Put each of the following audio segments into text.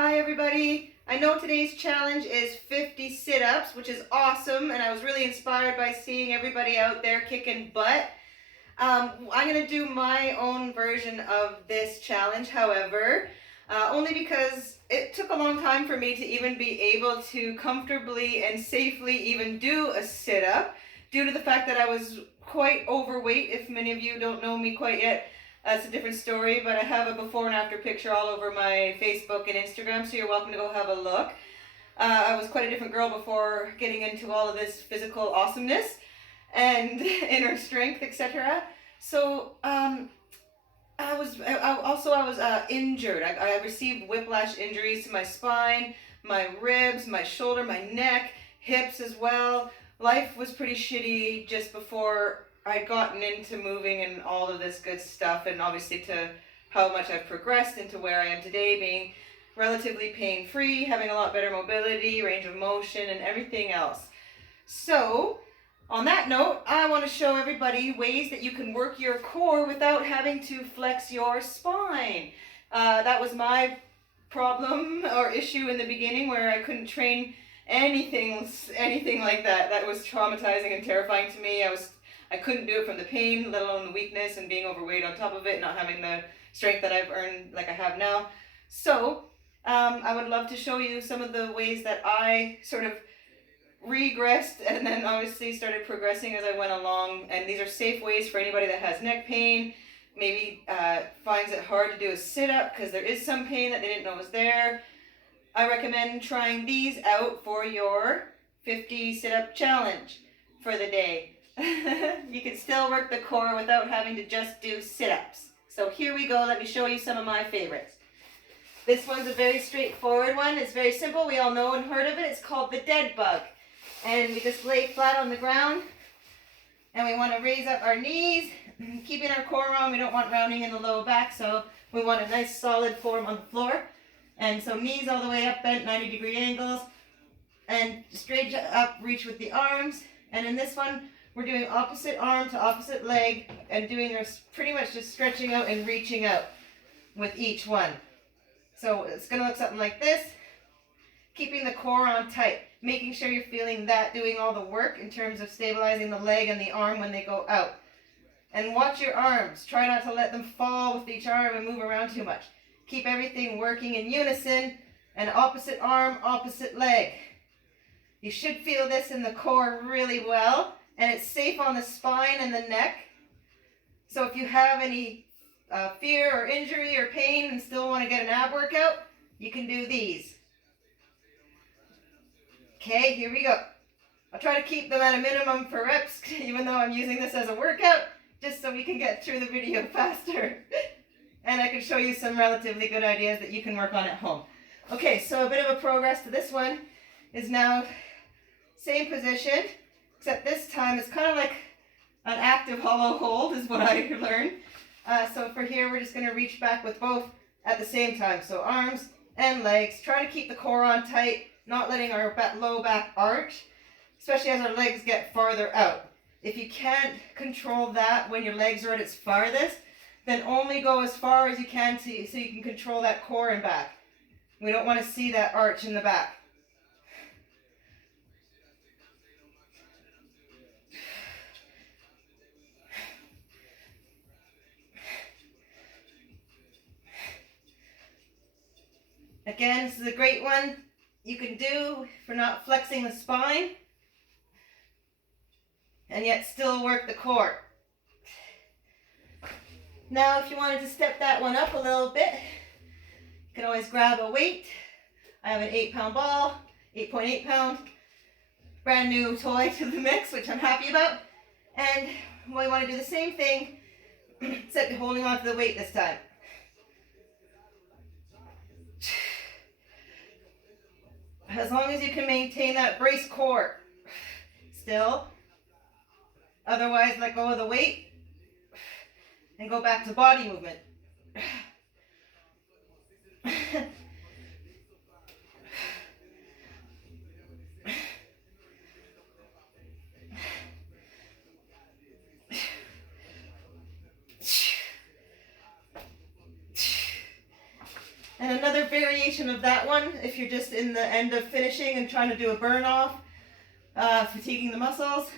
Hi everybody. I know today's challenge is 50 sit-ups, which is awesome, and I was really inspired by seeing everybody out there kicking butt. I'm going to do my own version of this challenge, however, only because it took a long time for me to even be able to comfortably and safely even do a sit-up, due to the fact that I was quite overweight. If many of you don't know me quite yet, that's a different story, but I have a before and after picture all over my Facebook and Instagram, so you're welcome to go have a look. I was quite a different girl before getting into all of this physical awesomeness and inner strength, etc. So I was injured. I received whiplash injuries to my spine, my ribs, my shoulder, my neck, hips as well. Life was pretty shitty just before I'd gotten into moving and all of this good stuff, and obviously to how much I've progressed into where I am today, being relatively pain-free, having a lot better mobility, range of motion, and everything else. So, on that note, I want to show everybody ways that you can work your core without having to flex your spine. That was my problem or issue in the beginning, where I couldn't train anything like that. That was traumatizing and terrifying to me. I couldn't do it from the pain, let alone the weakness and being overweight on top of it, not having the strength that I've earned like I have now. So, I would love to show you some of the ways that I sort of regressed and then obviously started progressing as I went along. And these are safe ways for anybody that has neck pain, maybe finds it hard to do a sit-up because there is some pain that they didn't know was there. I recommend trying these out for your 50 sit-up challenge for the day. You can still work the core without having to just do sit-ups. So here we go. Let me show you some of my favorites. This one's a very straightforward one. It's very simple. We all know and heard of it. It's called the dead bug. And we just lay flat on the ground, and we want to raise up our knees, keeping our core on. We don't want rounding in the low back, so we want a nice solid form on the floor. And so knees all the way up, bent 90-degree angles, and straight up reach with the arms. And in this one, we're doing opposite arm to opposite leg and doing our pretty much just stretching out and reaching out with each one. So it's going to look something like this. Keeping the core on tight, making sure you're feeling that doing all the work in terms of stabilizing the leg and the arm when they go out. And watch your arms. Try not to let them fall with each arm and move around too much. Keep everything working in unison, and opposite arm, opposite leg. You should feel this in the core really well, and it's safe on the spine and the neck. So if you have any fear or injury or pain and still want to get an ab workout, you can do these. Okay, here we go. I'll try to keep them at a minimum for reps, even though I'm using this as a workout, just so we can get through the video faster. And I can show you some relatively good ideas that you can work on at home. Okay, so a bit of a progress to this one is now same position, except this time it's kind of like an active hollow hold is what I learned. So for here, we're just going to reach back with both at the same time. So arms and legs. Try to keep the core on tight, not letting our low back arch, especially as our legs get farther out. If you can't control that when your legs are at its farthest, then only go as far as you can so you can control that core and back. We don't want to see that arch in the back. Again, this is a great one you can do for not flexing the spine and yet still work the core. Now, if you wanted to step that one up a little bit, you can always grab a weight. I have an 8-pound ball, 8.8 pound, brand new toy to the mix, which I'm happy about. And we want to do the same thing, except holding on to the weight this time. As long as you can maintain that brace core still. Otherwise, let go of the weight and go back to body movement. And another variation variation of that one, if you're just in the end of finishing and trying to do a burn off, fatiguing the muscles,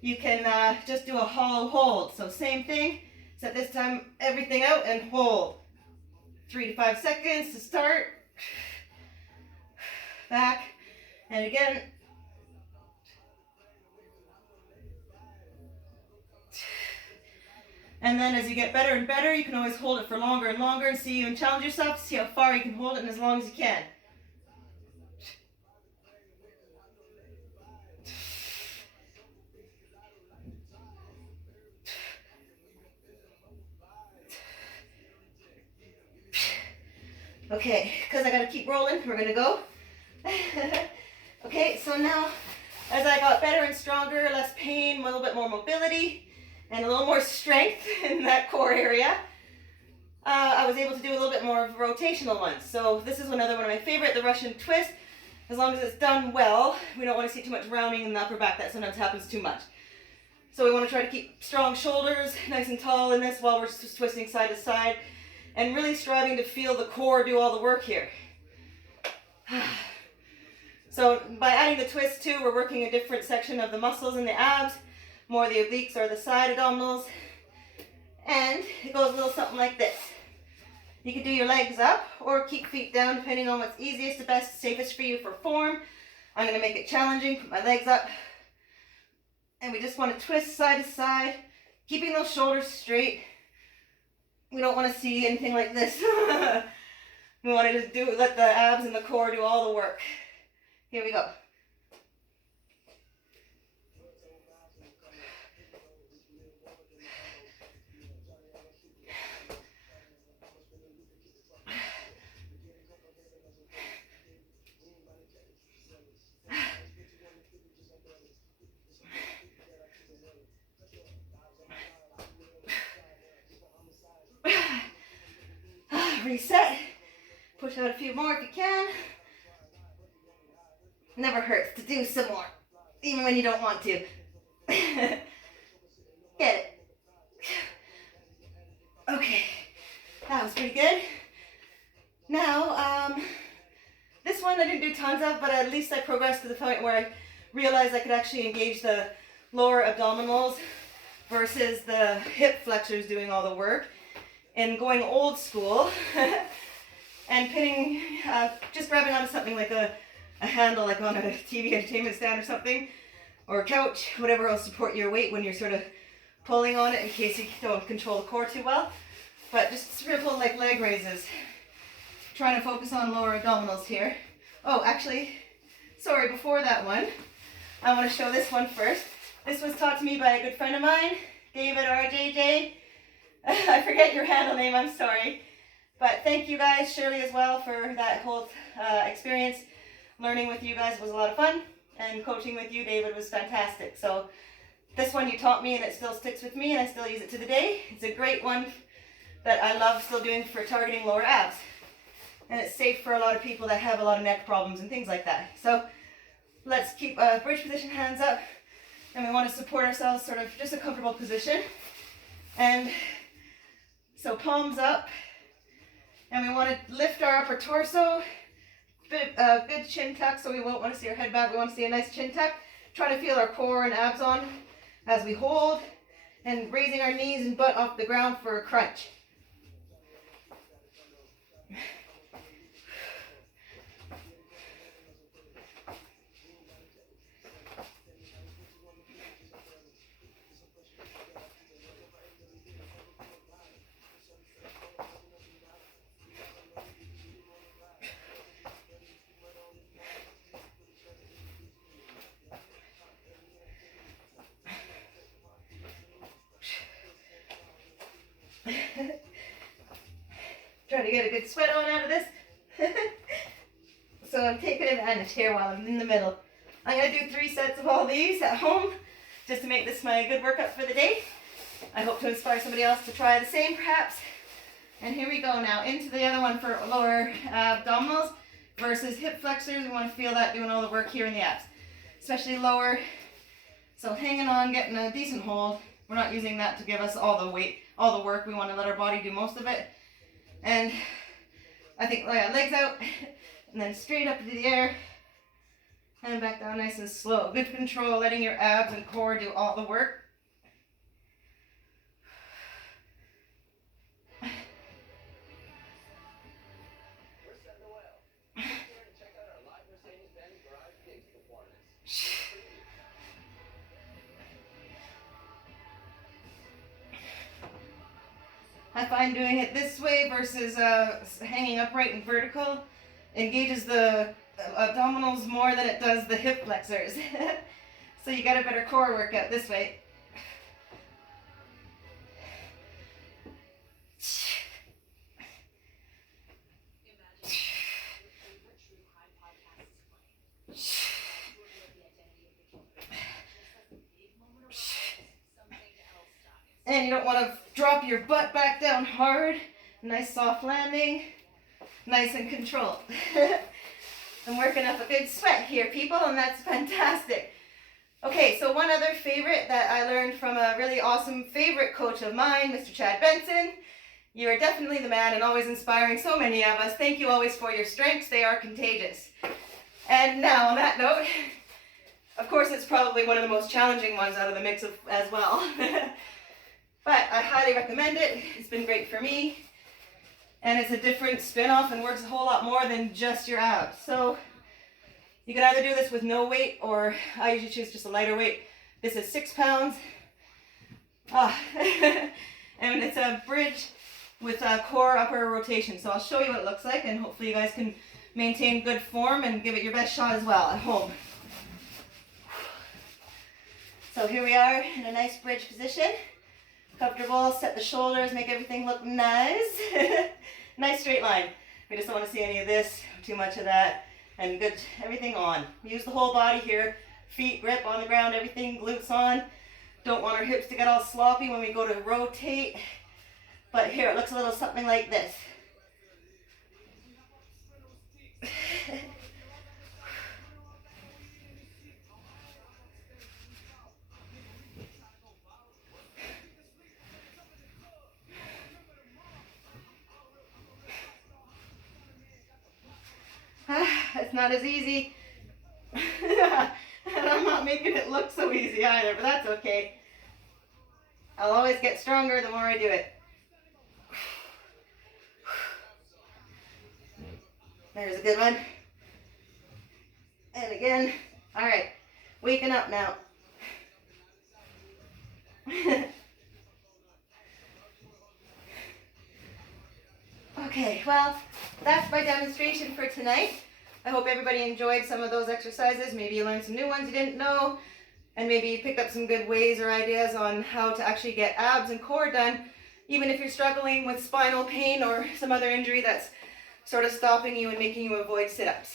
you can just do a hollow hold. So same thing, except this time everything out and hold. 3 to 5 seconds to start. Back, and again. And then as you get better and better, you can always hold it for longer and longer and see and challenge yourself to see how far you can hold it and as long as you can. Okay, because I got to keep rolling, we're going to go. Okay, so now as I got better and stronger, less pain, a little bit more mobility, and a little more strength in that core area, I was able to do a little bit more of rotational ones. So this is another one of my favorite, the Russian twist. As long as it's done well, we don't want to see too much rounding in the upper back. That sometimes happens too much. So we want to try to keep strong shoulders, nice and tall in this while we're just twisting side to side, and really striving to feel the core do all the work here. So by adding the twist too, we're working a different section of the muscles in the abs, more the obliques or the side abdominals, and it goes a little something like this. You can do your legs up or keep feet down depending on what's easiest, the best, safest for you for form. I'm going to make it challenging, put my legs up, and we just want to twist side to side, keeping those shoulders straight. We don't want to see anything like this. We want to just let the abs and the core do all the work. Here we go. Reset. Push out a few more if you can. Never hurts to do some more, even when you don't want to. Get it. Okay, that was pretty good. Now, this one I didn't do tons of, but at least I progressed to the point where I realized I could actually engage the lower abdominals versus the hip flexors doing all the work. And going old school and pinning, just grabbing onto something like a handle, like on a TV entertainment stand or something, or a couch, whatever will support your weight when you're sort of pulling on it in case you don't control the core too well. But just simple like leg raises. Trying to focus on lower abdominals here. Oh, actually, sorry, before that one, I want to show this one first. This was taught to me by a good friend of mine, David RJJ. I forget your handle name, I'm sorry. But thank you guys, Shirley as well, for that whole experience. Learning with you guys was a lot of fun, and coaching with you, David, was fantastic. So this one you taught me and it still sticks with me and I still use it to the day. It's a great one that I love still doing for targeting lower abs. And it's safe for a lot of people that have a lot of neck problems and things like that. So let's keep bridge position, hands up, and we want to support ourselves sort of just a comfortable position. And so palms up, and we want to lift our upper torso, good chin tuck, so we won't want to see our head back, we want to see a nice chin tuck. Try to feel our core and abs on as we hold, and raising our knees and butt off the ground for a crunch. Trying to get a good sweat on out of this. So I'm taking advantage here while I'm in the middle. I'm going to do 3 sets of all these at home just to make this my good workout for the day. I hope to inspire somebody else to try the same perhaps. And here we go now into the other one for lower abdominals versus hip flexors. We want to feel that doing all the work here in the abs, especially lower. So hanging on, getting a decent hold. We're not using that to give us all the weight, all the work. We want to let our body do most of it. And I think, yeah, legs out, and then straight up into the air, and back down nice and slow. Good control, letting your abs and core do all the work. I find doing it this way versus hanging upright and vertical engages the abdominals more than it does the hip flexors. So you get a better core workout this way. And you don't want to drop your butt back down hard. Nice soft landing. Nice and controlled. I'm working up a good sweat here, people, and that's fantastic. Okay, so one other favorite that I learned from a really awesome favorite coach of mine, Mr. Chad Benson. You are definitely the man and always inspiring so many of us. Thank you always for your strengths. They are contagious. And now on that note, of course it's probably one of the most challenging ones out of the mix as well. But I highly recommend it. It's been great for me. And it's a different spin-off and works a whole lot more than just your abs. So you can either do this with no weight, or I usually choose just a lighter weight. This is 6 pounds. And it's a bridge with a core upper rotation. So I'll show you what it looks like, and hopefully you guys can maintain good form and give it your best shot as well at home. So here we are in a nice bridge position. Comfortable, set the shoulders, make everything look nice. Nice straight line. We just don't want to see any of this, too much of that, and good, everything on. Use the whole body here. Feet grip on the ground, everything, glutes on. Don't want our hips to get all sloppy when we go to rotate. But here, it looks a little something like this. It's not as easy. And I'm not making it look so easy either, but that's okay. I'll always get stronger the more I do it. There's a good one. And again. All right, waking up now. Okay, well, that's my demonstration for tonight. I hope everybody enjoyed some of those exercises. Maybe you learned some new ones you didn't know, and maybe you picked up some good ways or ideas on how to actually get abs and core done, even if you're struggling with spinal pain or some other injury that's sort of stopping you and making you avoid sit-ups.